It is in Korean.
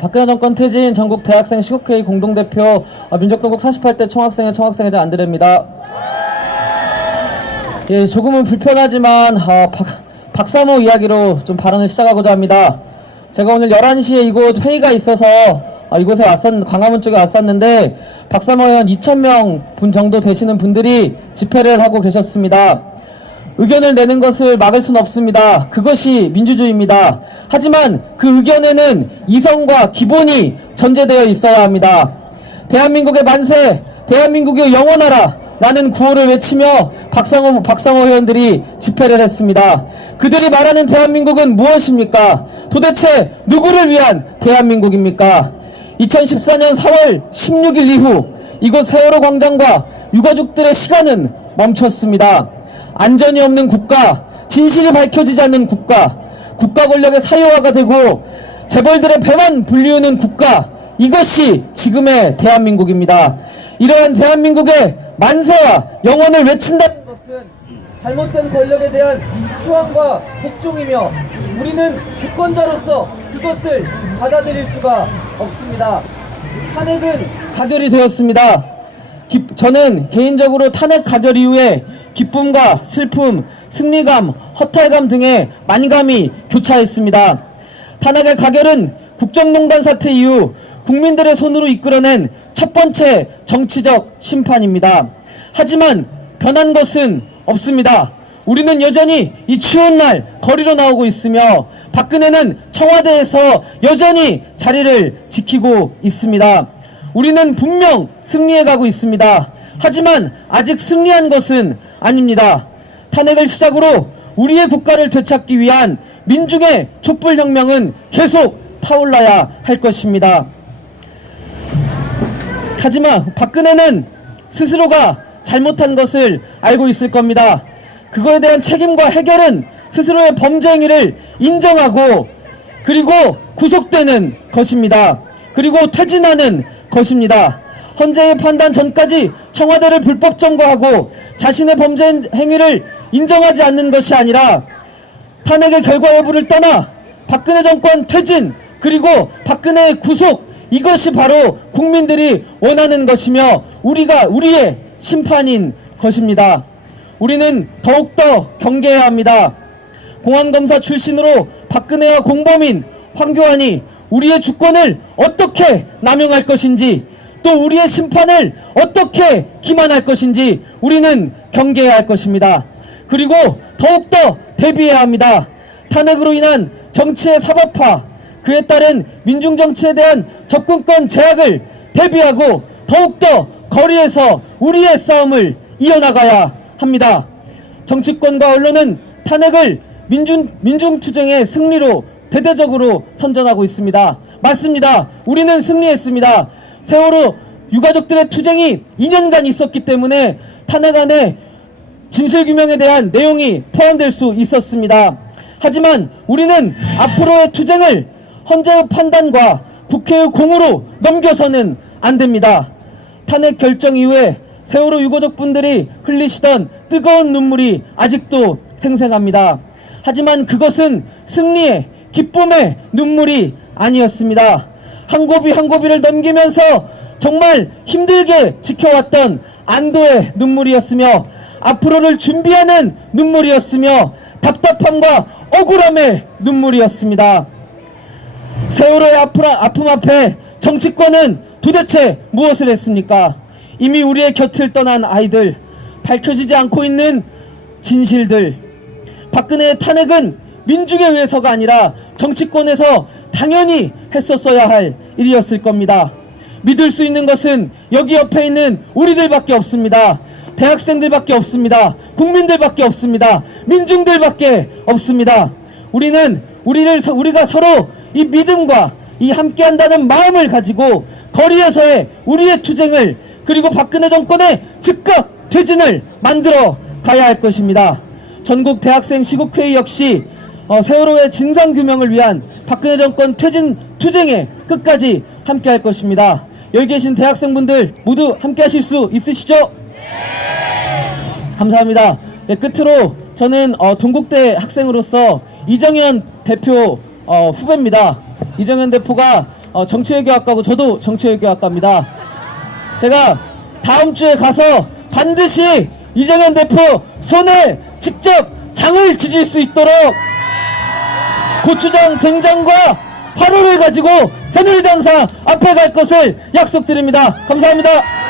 박근혜 정권 퇴진 전국 대학생 시국회의 공동대표 민족동국 48대 총학생회 총학생회장 안드레입니다. 예, 조금은 불편하지만 박사모 이야기로 좀 발언을 시작하고자 합니다. 제가 오늘 11시에 이곳 회의가 있어서 이곳에 광화문 쪽에 왔었는데 박사모 의원 2,000명 분 정도 되시는 분들이 집회를 하고 계셨습니다. 의견을 내는 것을 막을 수는 없습니다. 그것이 민주주의입니다. 하지만 그 의견에는 이성과 기본이 전제되어 있어야 합니다. 대한민국의 만세, 대한민국이 영원하라 라는 구호를 외치며 박상호 의원들이 집회를 했습니다. 그들이 말하는 대한민국은 무엇입니까? 도대체 누구를 위한 대한민국입니까? 2014년 4월 16일 이후 이곳 세월호 광장과 유가족들의 시간은 멈췄습니다. 안전이 없는 국가, 진실이 밝혀지지 않는 국가, 국가 권력의 사유화가 되고 재벌들의 배만 불리우는 국가, 이것이 지금의 대한민국입니다. 이러한 대한민국의 만세와 영원을 외친다는 것은 잘못된 권력에 대한 추앙과 복종이며 우리는 주권자로서 그것을 받아들일 수가 없습니다. 탄핵은 가결이 되었습니다. 저는 개인적으로 탄핵 가결 이후에 기쁨과 슬픔, 승리감, 허탈감 등의 만감이 교차했습니다. 탄핵의 가결은 국정농단 사태 이후 국민들의 손으로 이끌어낸 첫 번째 정치적 심판입니다. 하지만 변한 것은 없습니다. 우리는 여전히 이 추운 날 거리로 나오고 있으며 박근혜는 청와대에서 여전히 자리를 지키고 있습니다. 우리는 분명 승리해 가고 있습니다. 하지만 아직 승리한 것은 아닙니다. 탄핵을 시작으로 우리의 국가를 되찾기 위한 민중의 촛불혁명은 계속 타올라야 할 것입니다. 하지만 박근혜는 스스로가 잘못한 것을 알고 있을 겁니다. 그거에 대한 책임과 해결은 스스로의 범죄 행위를 인정하고 그리고 구속되는 것입니다. 그리고 퇴진하는 것입니다. 헌재의 판단 전까지 청와대를 불법 점거하고 자신의 범죄 행위를 인정하지 않는 것이 아니라 탄핵의 결과 여부를 떠나 박근혜 정권 퇴진 그리고 박근혜의 구속, 이것이 바로 국민들이 원하는 것이며 우리의 심판인 것입니다. 우리는 더욱더 경계해야 합니다. 공안검사 출신으로 박근혜와 공범인 황교안이 우리의 주권을 어떻게 남용할 것인지 또 우리의 심판을 어떻게 기만할 것인지 우리는 경계해야 할 것입니다. 그리고 더욱더 대비해야 합니다. 탄핵으로 인한 정치의 사법화, 그에 따른 민중정치에 대한 접근권 제약을 대비하고 더욱더 거리에서 우리의 싸움을 이어나가야 합니다. 정치권과 언론은 탄핵을 민중투쟁의 승리로 대대적으로 선전하고 있습니다. 맞습니다. 우리는 승리했습니다. 세월호 유가족들의 투쟁이 2년간 있었기 때문에 탄핵 안에 진실규명에 대한 내용이 포함될 수 있었습니다. 하지만 우리는 앞으로의 투쟁을 헌재의 판단과 국회의 공으로 넘겨서는 안 됩니다. 탄핵 결정 이후에 세월호 유가족분들이 흘리시던 뜨거운 눈물이 아직도 생생합니다. 하지만 그것은 승리의 기쁨의 눈물이 아니었습니다. 한 고비 한 고비를 넘기면서 정말 힘들게 지켜왔던 안도의 눈물이었으며 앞으로를 준비하는 눈물이었으며 답답함과 억울함의 눈물이었습니다. 세월호의 아픔 앞에 정치권은 도대체 무엇을 했습니까? 이미 우리의 곁을 떠난 아이들, 밝혀지지 않고 있는 진실들, 박근혜의 탄핵은 민중에 의해서가 아니라 정치권에서 당연히 했었어야 할 일이었을 겁니다. 믿을 수 있는 것은 여기 옆에 있는 우리들밖에 없습니다. 대학생들밖에 없습니다. 국민들밖에 없습니다. 민중들밖에 없습니다. 우리가 서로 이 믿음과 이 함께한다는 마음을 가지고 거리에서의 우리의 투쟁을 그리고 박근혜 정권의 즉각 퇴진을 만들어 가야 할 것입니다. 전국 대학생 시국회의 역시 세월호의 진상규명을 위한 박근혜 정권 퇴진 투쟁에 끝까지 함께 할 것입니다. 여기 계신 대학생분들 모두 함께 하실 수 있으시죠? 감사합니다. 네, 끝으로 저는 동국대 학생으로서 이정현 대표 후배입니다. 이정현 대표가 정치외교학과고 저도 정치외교학과입니다. 제가 다음 주에 가서 반드시 이정현 대표 손에 직접 장을 지질 수 있도록 고추장, 된장과 화로를 가지고 새누리당사 앞에 갈 것을 약속드립니다. 감사합니다.